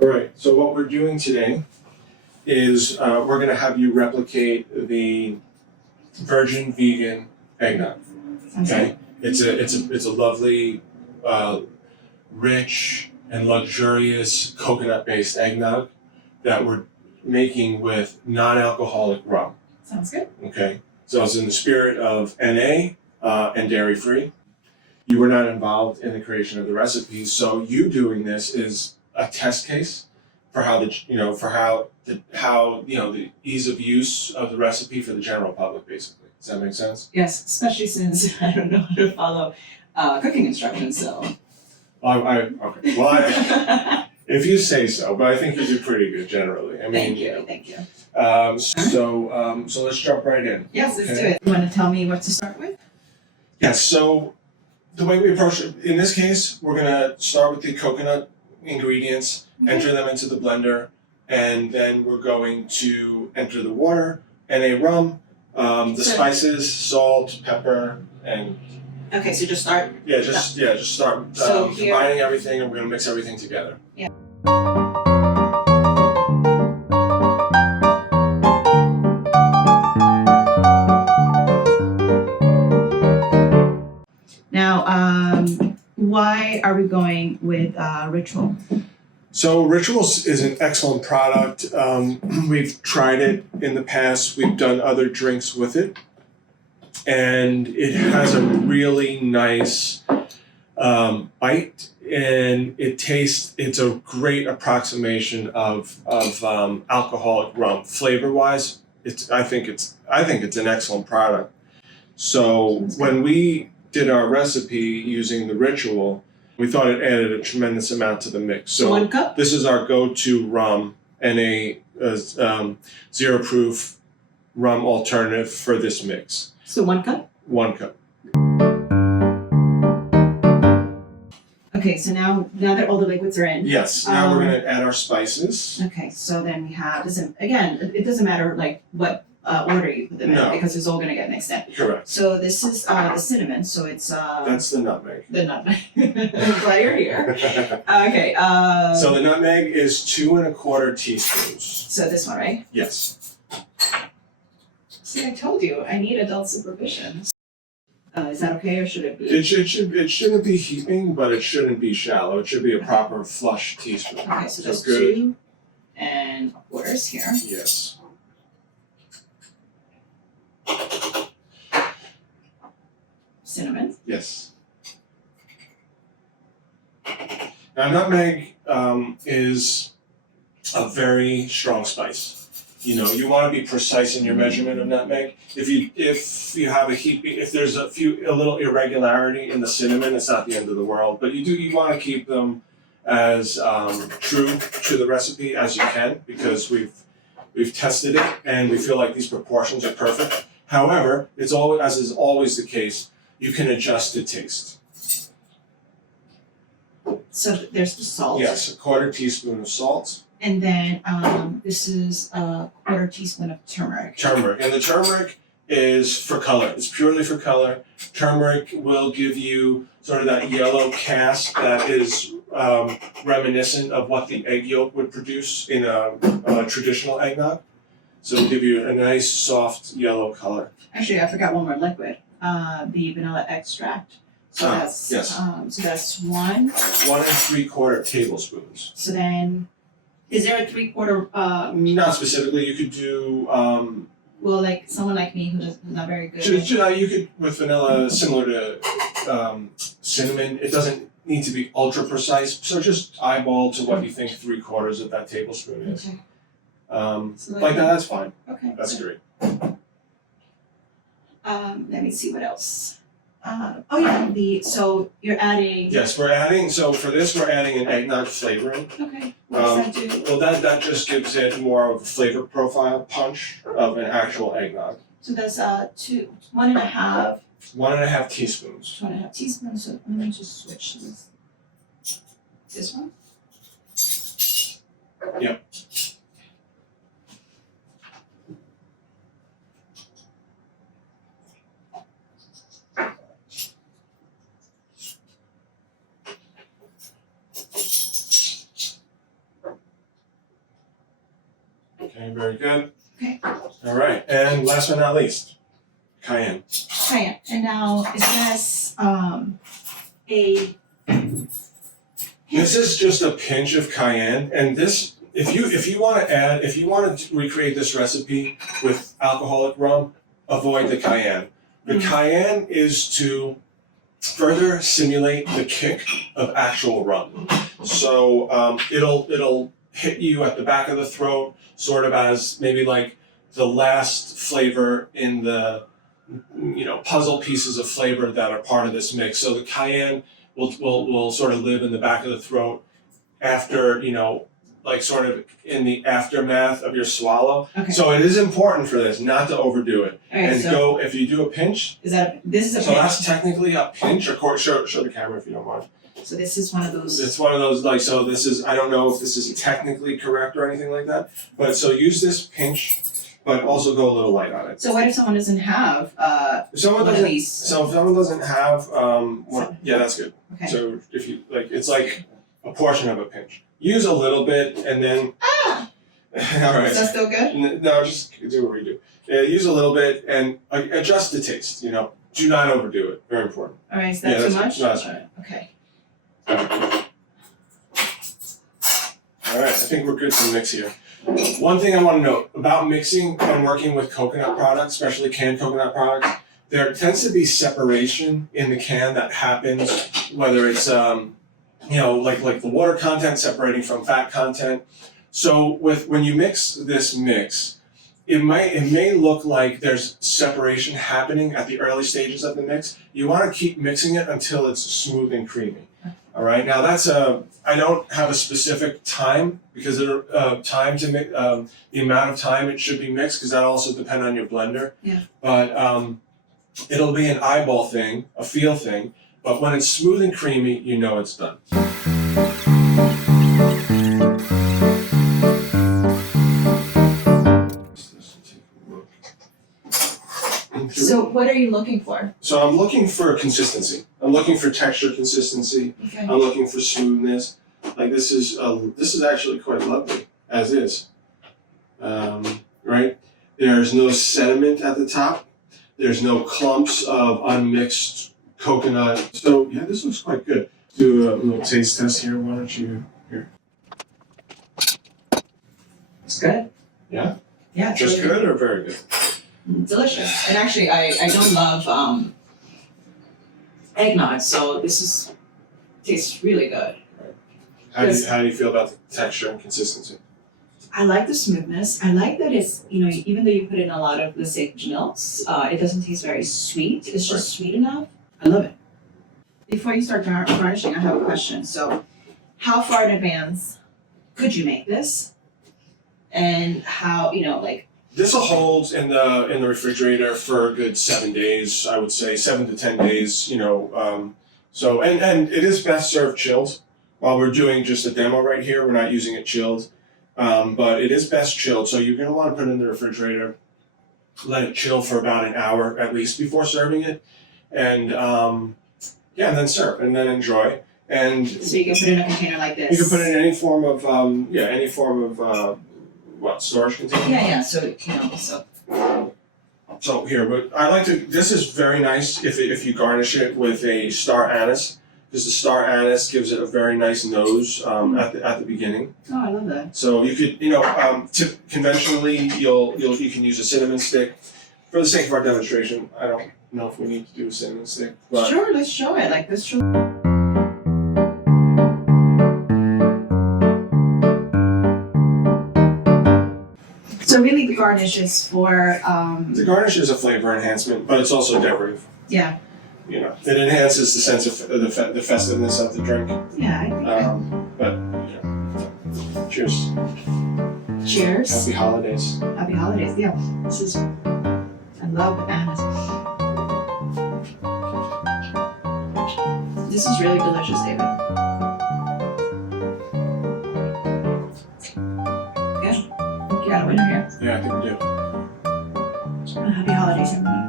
All right, so what we're doing today is we're going to have you replicate the virgin vegan eggnog. Okay, it's a lovely, rich and luxurious coconut-based eggnog that we're making with non-alcoholic rum. Sounds good. Okay, so it's in the spirit of NA and dairy-free. You were not involved in the creation of the recipes, so you doing this is a test case for how the ease of use of the recipe for the general public, basically. Does that make sense? Yes, especially since I don't know how to follow cooking instructions, so. Okay. Well, if you say so, but I think you do pretty good generally. I mean, Thank you. So let's jump right in. Yes, let's do it. You want to tell me what to start with? Yes. So the way we approach it in this case, we're gonna start with the coconut ingredients, enter them into the blender, and then we're going to enter the water and a rum, the spices, salt, pepper, and Okay, so just start. just start combining everything, and we're gonna mix everything together. Yeah. Now, why are we going with Ritual? So Rituals is an excellent product. We've tried it in the past. We've done other drinks with it. And it has a really nice bite, and it's a great approximation of alcoholic rum. Flavor-wise, I think it's an excellent product. So when we did our recipe using the Ritual, we thought it added a tremendous amount to the mix. So 1 cup? This is our go-to rum and a zero proof rum alternative for this mix. So 1 cup? 1 cup. Okay, so now that all the liquids are in. Yes, now we're going to add our spices. Okay, so then we have, it doesn't matter like what order you put them in because it's all going to get mixed in. Correct. So this is the cinnamon, so it's... That's the nutmeg. The nutmeg. I'm glad you're here. Okay. So the nutmeg is 2 1/4 teaspoons. So this one, right? Yes. See, I told you, I need adult supervision. Is that okay, or should it be? It shouldn't be heaping, but it shouldn't be shallow. It should be a proper flush teaspoon. Okay, so that's good. 2 1/4 here. Yes. Cinnamon. Yes. Now nutmeg is a very strong spice. You know, you want to be precise in your measurement of nutmeg. If you have if there's a little irregularity in the cinnamon, it's not the end of the world. But you want to keep them as true to the recipe as you can, because we've tested it and we feel like these proportions are perfect. However, it's always, as is always the case, you can adjust to taste. So there's the salt. Yes, 1/4 teaspoon of salt. And then this is a 1/4 teaspoon of turmeric. Turmeric. And the turmeric is for color. It's purely for color. Turmeric will give you sort of that yellow cast that is reminiscent of what the egg yolk would produce in a traditional eggnog. So it'll give you a nice, soft yellow color. Actually, I forgot one more liquid. The vanilla extract. So that's yes. So that's 1. 1 3/4 tablespoons. So then, is there a 3/4? Not specifically. You could do. Well, like someone like me who's not very good. You could with vanilla, similar to cinnamon. It doesn't need to be ultra precise. So just eyeball to what you think 3/4 of that tablespoon is. Okay. So that's fine. Okay. That's great. Let me see what else. So you're adding. Yes, we're adding. So for this, we're adding an eggnog flavoring. Okay. What does that do? Well, that just gives it more of a flavor profile punch of an actual eggnog. So that's 1.5. 1.5 teaspoons. 1.5 teaspoons. So let me just switch this. This one. Yep. Okay, very good. Okay. All right, and last but not least, cayenne. Cayenne. And now is this a This is just a pinch of cayenne, and this, if you want to recreate this recipe with alcoholic rum, avoid the cayenne. The cayenne is to further simulate the kick of actual rum. So it'll hit you at the back of the throat, sort of as maybe like the last flavor in the puzzle pieces of flavor that are part of this mix. So the cayenne will sort of live in the back of the throat after, like sort of in the aftermath of your swallow. Okay. So it is important for this not to overdo it. All right, And so if you do a pinch. this is a So pinch. that's technically a pinch. Show the camera if you don't mind. So this is one of those. It's one of those so this is, I don't know if this is technically correct or anything like that, but so use this pinch, but also go a little light on it. So what if someone doesn't have If someone one of doesn't, these? so if someone doesn't have, yeah, that's good. Okay. So if you it's like a portion of a pinch. Use a little bit and then. Ah! All right. Is that still good? No, just do what we do. Use a little bit and adjust the taste. Do not overdo it. Very important. All right, is that too much? No, that's All right, okay. All right, I think we're good to mix here. One thing I want to note about mixing and working with coconut products, especially canned coconut products, there tends to be separation in the can that happens, whether it's like the water content separating from fat content. So when you mix this mix, it may look like there's separation happening at the early stages of the mix. You want to keep mixing it until it's smooth and creamy. All right. Now I don't have a specific time because time to mix, the amount of time it should be mixed, because that also depends on your blender. Yeah. But it'll be an eyeball thing, a feel thing. But when it's smooth and creamy, you know it's done. So what are you looking for? So I'm looking for consistency. I'm looking for texture consistency. Okay. I'm looking for smoothness. Like this is actually quite lovely as is. Right? There's no sediment at the top. There's no clumps of unmixed coconut. So yeah, this looks quite good. Do a little taste test here. Why don't you here? It's good. Yeah. Yeah. It's Just really good or very good? delicious. And actually, I don't love eggnog, so this tastes really good. How do you feel about the texture and consistency? I like the smoothness. I like that it's, even though you put in a lot of the sage milks, it doesn't taste very sweet. It's just sweet enough. I love it. Before you start garnishing, I have a question. So, how far in advance could you make this? And how, This will hold in the refrigerator for a good 7 days. I would say 7 to 10 days. So and it is best served chilled. While we're doing just a demo right here, we're not using it chilled, but it is best chilled. So you're gonna want to put it in the refrigerator, let it chill for about an hour at least before serving it, and and then serve and then enjoy. And so you can put it in a container like this. you can put it in any form of storage container. Yeah. So So here, but I like to. This is very nice if you garnish it with a star anise, because the star anise gives it a very nice nose at the beginning. Oh, I love that. So you could conventionally you can use a cinnamon stick. For the sake of our demonstration, I don't know if we need to do a cinnamon stick, but Sure, let's show it. Like this. So really, the garnish is for. the garnish is a flavor enhancement, but it's also decorative. Yeah. It enhances the sense of the festiveness of the drink. Yeah, I think. But cheers. Cheers. Happy holidays. Happy holidays. Yeah. This is. I love anise. This is really delicious, David. Yeah. You got a winner here. Yeah, I think we do. Happy holidays, everyone.